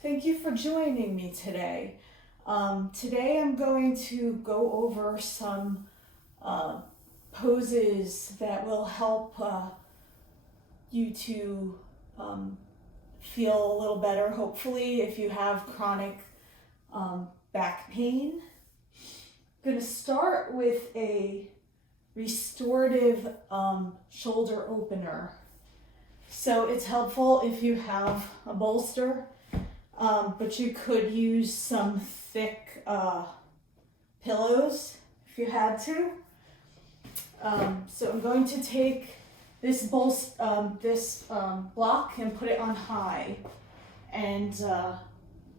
Thank you for joining me today. Today I'm going to go over some poses that will help you to feel a little better, hopefully, if you have chronic back pain. I'm going to start with a restorative shoulder opener. So it's helpful if you have a bolster. But you could use some thick pillows if you had to. So I'm going to take this block and put it on high, and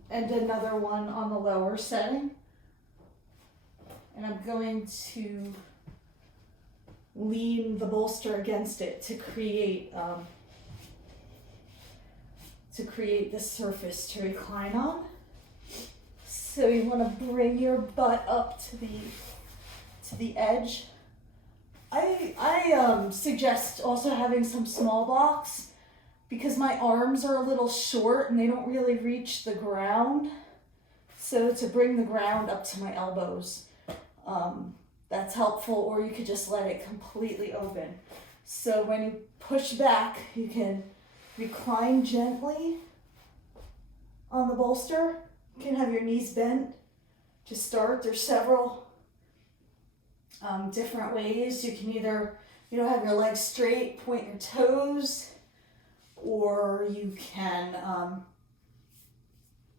another one on the lower setting. And I'm going to lean the bolster against it to create this surface to recline on. So you want to bring your butt up to the edge. I suggest also having some small blocks because my arms are a little short and they don't really reach the ground. So to bring the ground up to my elbows, that's helpful, or you could just let it completely open. So when you push back, you can recline gently on the bolster. You can have your knees bent to start. There's several different ways. You can either, have your legs straight, point your toes, or you can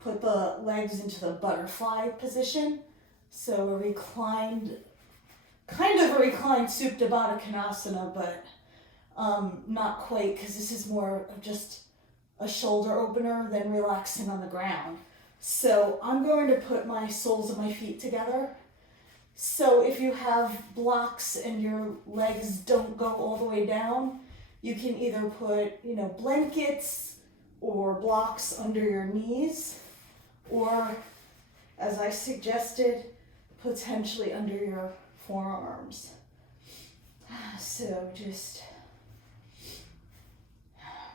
put the legs into the butterfly position. So kind of a reclined Supta Baddha Konasana, but not quite, because this is more of just a shoulder opener than relaxing on the ground. So I'm going to put my soles of my feet together. So if you have blocks and your legs don't go all the way down, you can either put, blankets or blocks under your knees, or, as I suggested, potentially under your forearms. So just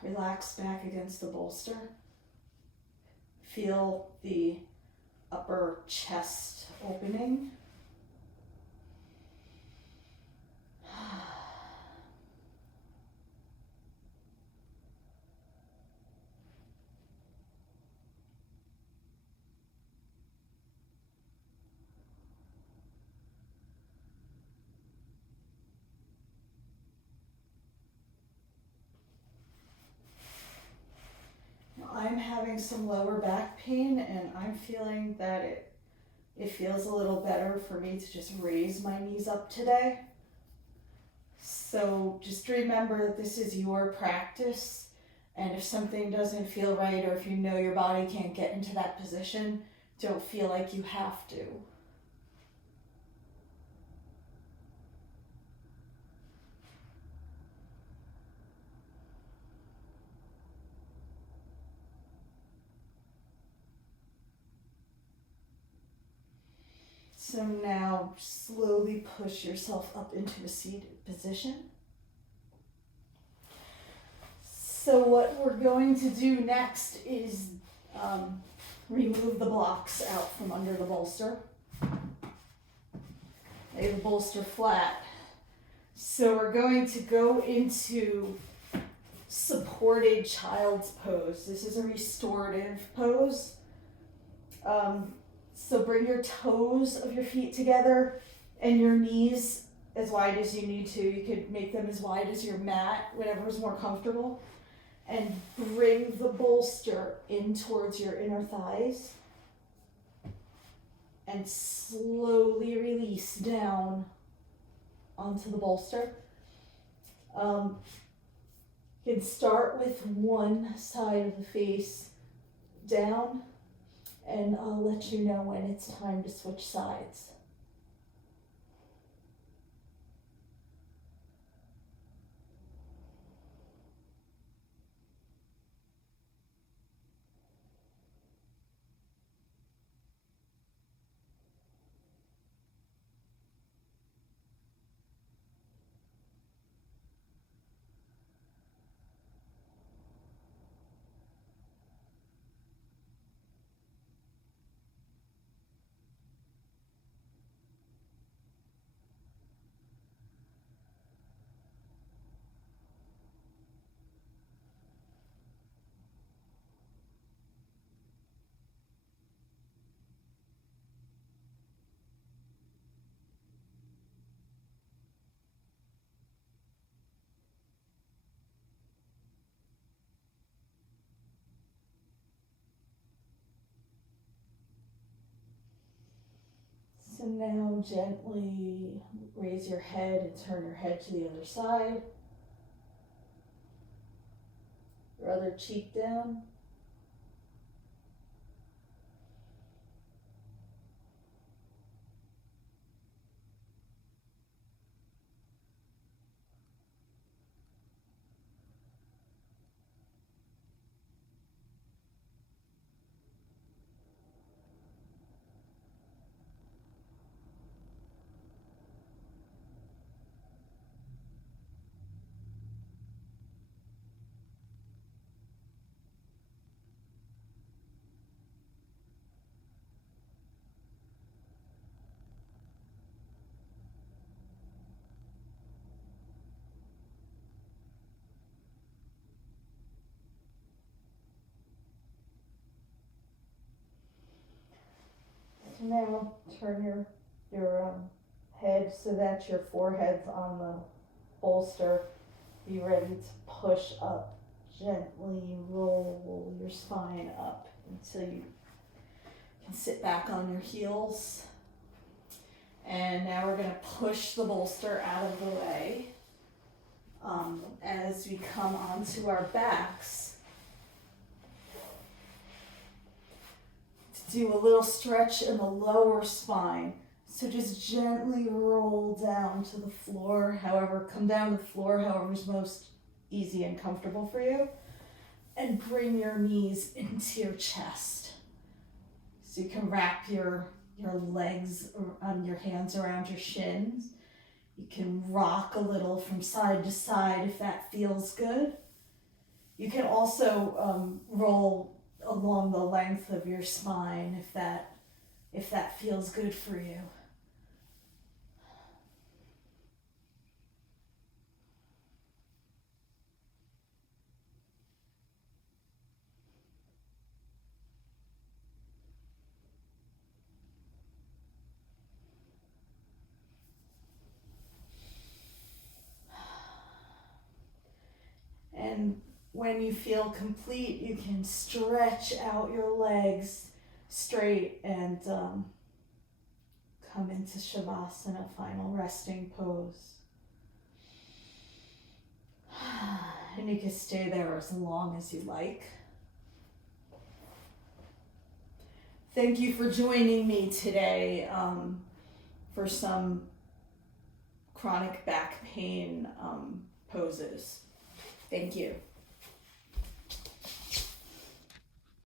relax back against the bolster. Feel the upper chest opening. I'm having some lower back pain, and I'm feeling that it feels a little better for me to just raise my knees up today. So just remember that this is your practice, and if something doesn't feel right, or if you know your body can't get into that position, don't feel like you have to. So now slowly push yourself up into a seated position. So what we're going to do next is remove the blocks out from under the bolster. Lay the bolster flat. So we're going to go into supported child's pose. This is a restorative pose. So bring your toes of your feet together and your knees as wide as you need to. You could make them as wide as your mat, whatever is more comfortable. And bring the bolster in towards your inner thighs. And slowly release down onto the bolster. You can start with one side of the face down, and I'll let you know when it's time to switch sides. So now gently raise your head and turn your head to the other side. Your other cheek down. So now turn your head so that your forehead's on the bolster. Be ready to push up. Gently roll your spine up until you can sit back on your heels. And now we're going to push the bolster out of the way as we come onto our backs. To do a little stretch in the lower spine. So just gently roll down to the floor, come down to the floor, however's most easy and comfortable for you. And bring your knees into your chest. So you can wrap your legs, your hands around your shins. You can rock a little from side to side if that feels good. You can also roll along the length of your spine if that feels good for you. And when you feel complete, you can stretch out your legs straight and come into Shavasana, final resting pose. And you can stay there as long as you like. Thank you for joining me today for some chronic back pain poses. Thank you.